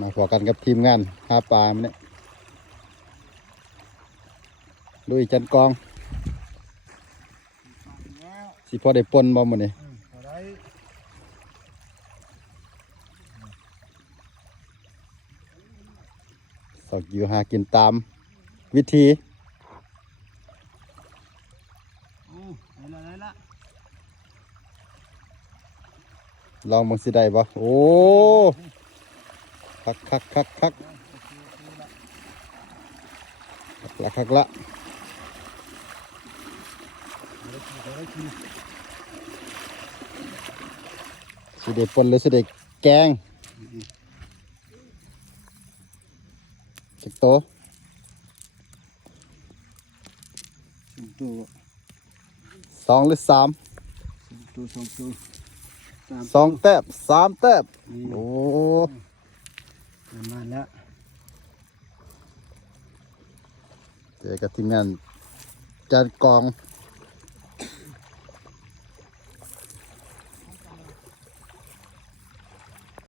มาพอกันกับทีมงานหาปลาเนี่ยลุยจันกองสิพอได้ปนบ่มื้อนี้สอกอยู่หากินตามวิธีลองมึงสิได้บ่โอ้คักละสิได้ปนหรือสิได้แกงจักโตสองหรือสามสองแต้มสามแต้มโอ้มาแล้วเจอกับทีมงานจานกอง